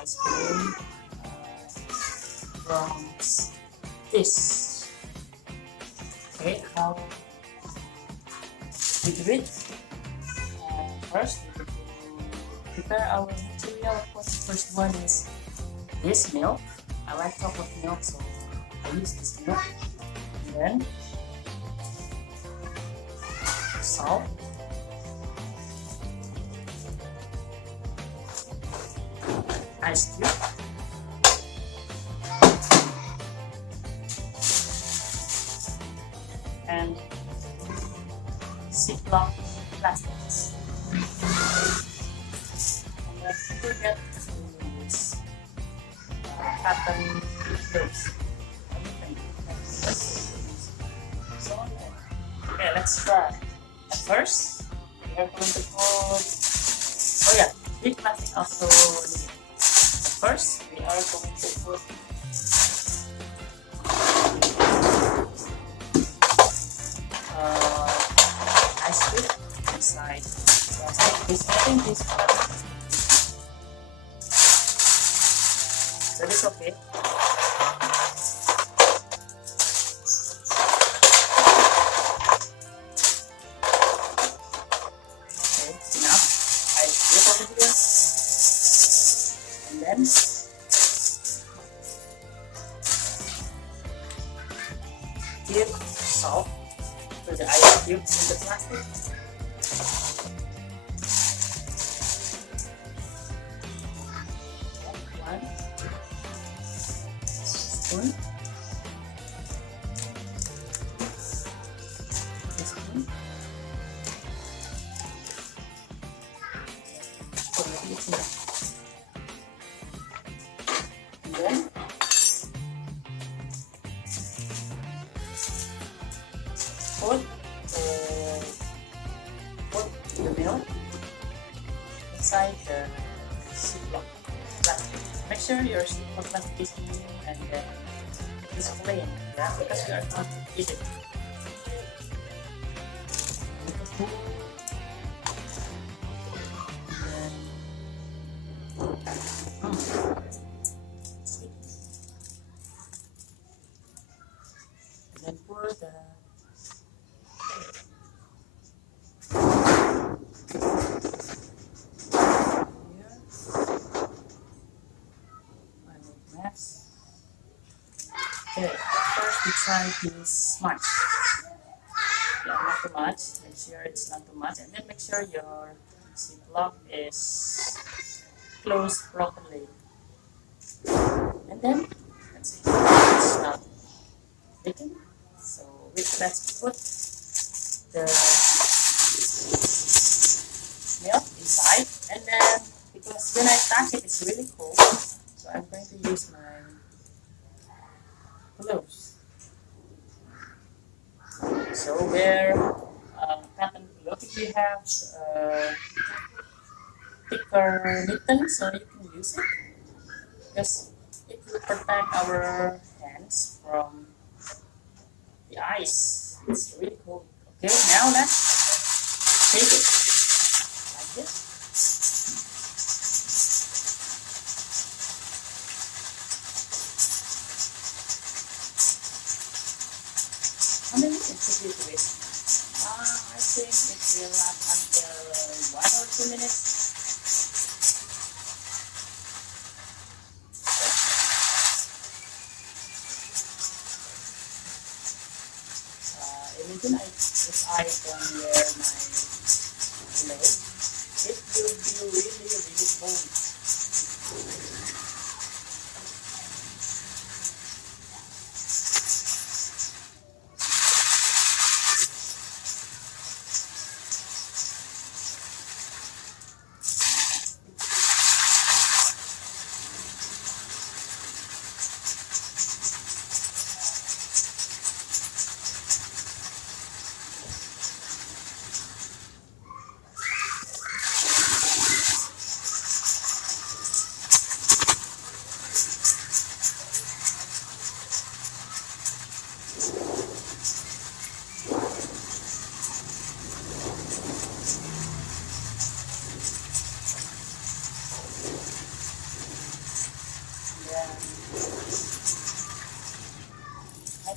ice cream from this. Okay, how we do it? First, we need to prepare our material. Of course, the first one is this milk. I like chocolate milk, so I use this milk. And then salt, ice cube, and Ziploc plastics. And don't forget to use cotton clothes. So, okay, let's start. At first, we are going to put. Oh yeah, big plastic also. First, we are going to put ice cube inside plastic. I think this one. That is okay. Okay, enough. Ice cube over here. And then give salt to the ice cube in the plastic. One spoon. This spoon. Already it's enough. And then put the milk inside the Ziploc plastic. Make sure your Ziploc plastic is new and is clean, yeah, because you are going to eat it. Then pour the okay, first we try this much. Yeah, not too much. Make sure it's not too much, and then make sure your Ziploc is closed properly. And then let's see, it's not leaking. So let's put the milk inside, and then because when I touch it, it's really cold, so I'm going to use my gloves. So wear cotton gloves if you have thicker mitten, so you can use it because it will protect our hands from the ice. It's really cold. Okay, now let's take it like this. How many minutes should we do it? I think it will last until 1 or 2 minutes. Imagine if I can wear my glove, it will be really cold.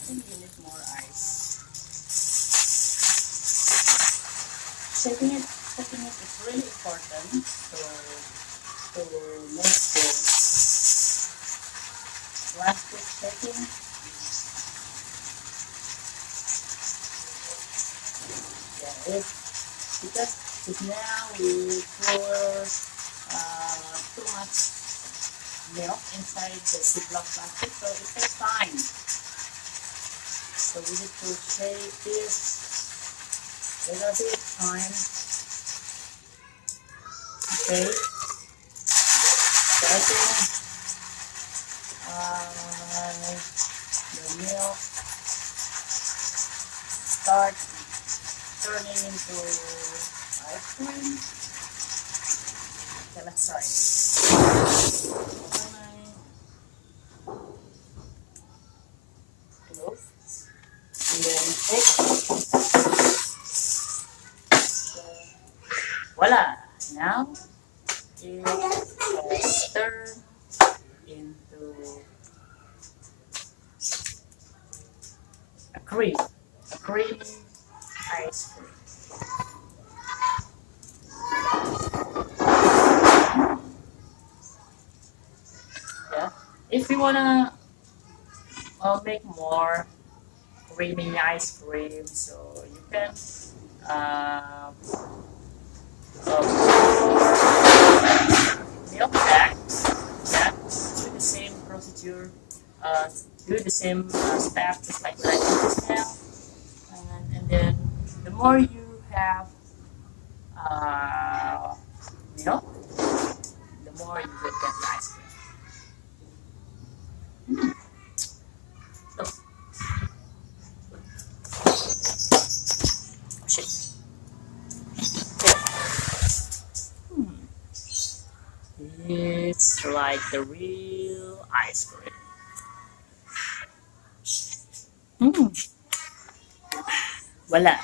think you need more ice. Shaking it is really important to make this last quick shaking. Yeah, because now we pour too much milk inside the Ziploc plastic, so it takes time. So we need to shake this little bit time. Okay, shaking the milk start turning into ice cream. Okay, let's try. Close and then shake. So, voila! Now it has turned into a creamy ice cream. Yeah. If you wanna make more creamy ice cream, so you can uh, pour milk back. Yeah. Do the same procedure. Uh, do the same step just like what I did just now. And then the more you have milk, the more you will get the ice cream. Look, shit. It's like the real ice cream. Voila.